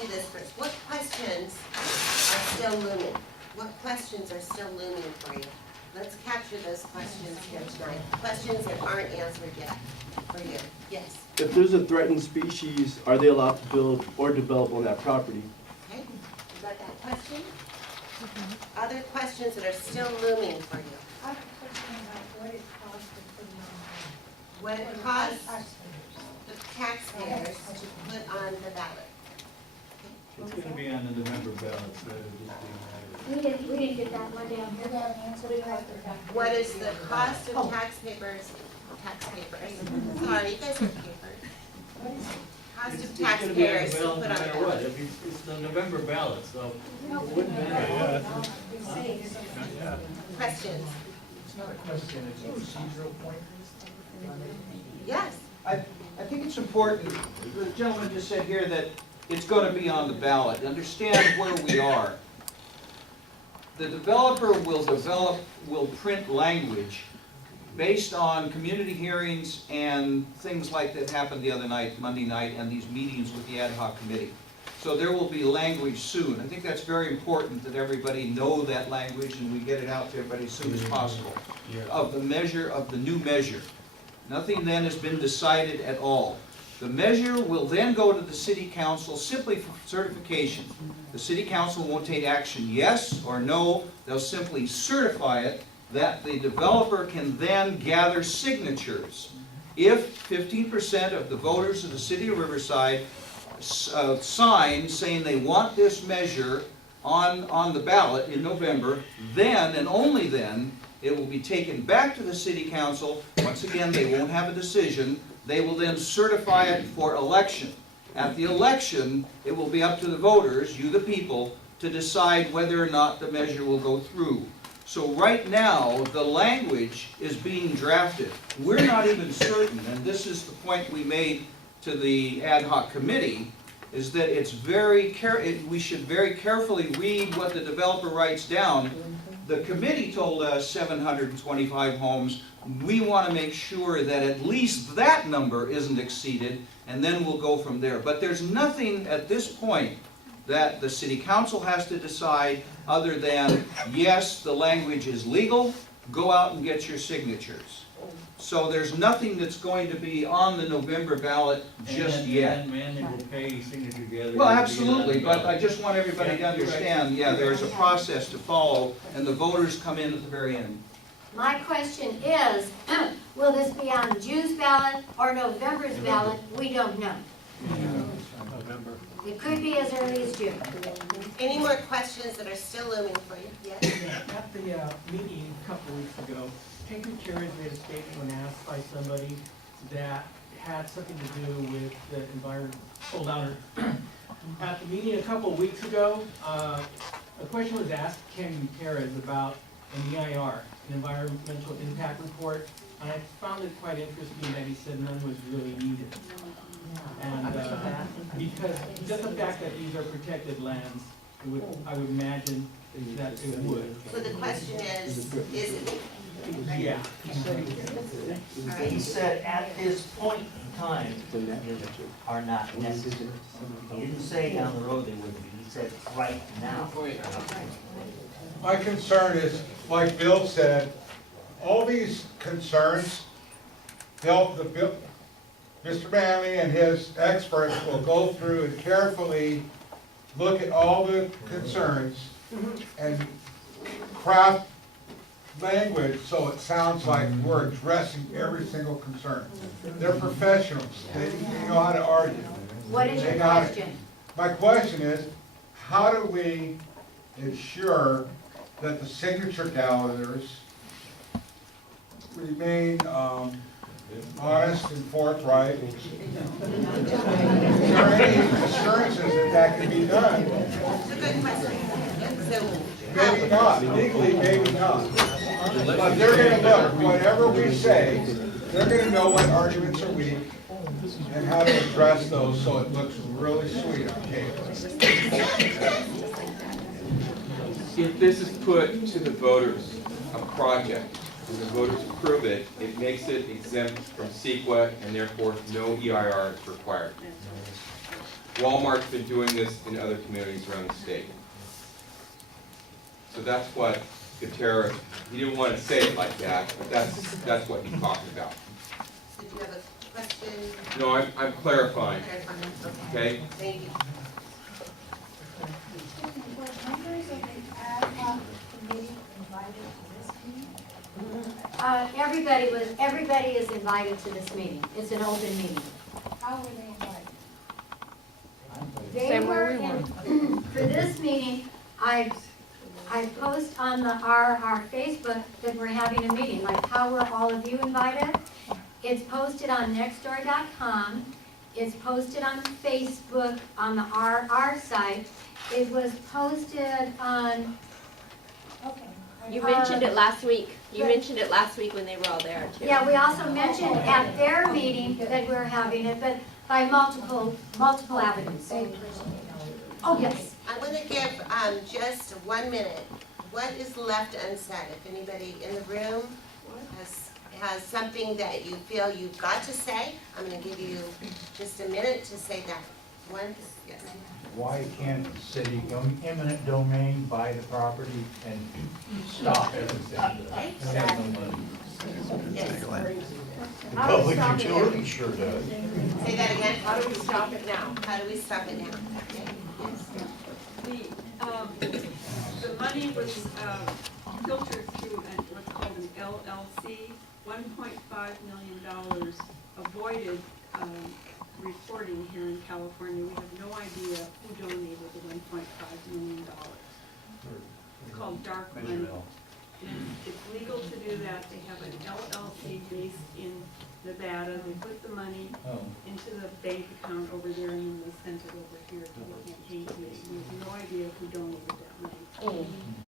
ask you this first. What questions are still looming? What questions are still looming for you? Let's capture those questions here tonight. Questions that aren't answered yet for you. Yes? If there's a threatened species, are they allowed to build or develop on that property? Okay, you got that question? Other questions that are still looming for you? I have a question about what it costs to put it on. What it costs the taxpayers to put on the ballot? It's gonna be on the November ballot, so it'll just be a matter of. We didn't get that one down. You got an answer to that? What is the cost of taxpayers, sorry, you guys are papers. Cost of taxpayers to put on the It's gonna be on the ballot no matter what. ballot? It's the November ballot, so it wouldn't matter. Questions? It's not a question, it's a procedural point. Yes? I think it's important, the gentleman just said here that it's going to be on the ballot. Understand where we are. The developer will print language based on community hearings and things like that happened the other night, Monday night, and these meetings with the ad hoc committee. So there will be language soon. I think that's very important that everybody know that language and we get it out to everybody as soon as possible. Of the measure, of the new measure. Nothing then has been decided at all. The measure will then go to the city council simply for certification. The city council won't take action yes or no. They'll simply certify it that the developer can then gather signatures. If 15% of the voters of the city of Riverside sign saying they want this measure on the ballot in November, then and only then it will be taken back to the city council. Once again, they won't have a decision. They will then certify it for election. At the election, it will be up to the voters, you the people, to decide whether or not the measure will go through. So right now, the language is being drafted. We're not even certain, and this is the point we made to the ad hoc committee, is that it's we should very carefully read what the developer writes down. The committee told us 725 homes. We want to make sure that at least that number isn't exceeded, and then we'll go from there. But there's nothing at this point that the city council has to decide other than, yes, the language is legal, go out and get your signatures. So there's nothing that's going to be on the November ballot just yet. And they will pay signature gathering. Well, absolutely, but I just want everybody to understand, yeah, there's a process to follow, and the voters come in at the very end. My question is, will this be on June's ballot or November's ballot? We don't know. November. It could be as early as June. Any more questions that are still looming for you? Yes? At the meeting a couple weeks ago, Terri Larson made a statement when asked by somebody that had something to do with the environment. Hold on. At the meeting a couple weeks ago, a question was asked to Ken Gutierrez about an EIR, an environmental impact report, and I found it quite interesting that he said none was really needed. And because just the fact that these are protected lands, I would imagine that it would. So the question is it? Yeah. He said at this point in time are not necessary. He didn't say down the road they wouldn't be, he said right now. My concern is, like Bill said, all these concerns, Mr. Manley and his experts will go through and carefully look at all the concerns and craft language so it sounds like we're addressing every single concern. They're professionals. They know how to argue. What is your They got it. question? My question is, how do we ensure that the signature gatherers remain honest and forthright? Is there any assurances that that can be done? It's a good question. So, Maybe not, legally, maybe not. But they're gonna look, whatever we say, they're gonna know what arguments are weak and how to address those so it looks really sweet on paper. If this is put to the voters, a project, and the voters approve it, it makes it exempt from CEQA and therefore no EIR is required. Walmart's been doing this in other communities around the state. So that's what the terrorist, he didn't want to say it like that, but that's what he talked about. Did you have a question? No, I'm clarifying, okay? Thank you. Were members of the ad hoc committee invited to this meeting? Everybody is invited to this meeting. It's an open meeting. How were they invited? They were in, for this meeting, I post on our Facebook that we're having a meeting, like how were all of you invited? It's posted on nextdoor.com, it's posted on Facebook, on the our site, it was posted on, Okay. You mentioned it last week. You Right. mentioned it last week when they were all there too. yeah, we also mentioned at their meeting that we're having it, but by multiple avenues. Oh, yes. I want to give just 1 minute. What is left unsaid? If anybody in the room has something that you feel you've got to say, I'm going to give you just a minute to say that. One, yes. Why can't the city eminent domain buy the property and stop everything? We have no money. Yes. The public utility sure does. Say that again. How do we stop it now? How do we stop it now? The money was filtered through what's called an LLC. $1.5 million avoided reporting here in California. We have no idea who donated the $1.5 million. It's called dark money. And it's legal to do that. They have an LLC based in Nevada. They put the money into the bank account over there and then they sent it over here to the campaign committee. We have no idea who donated that money.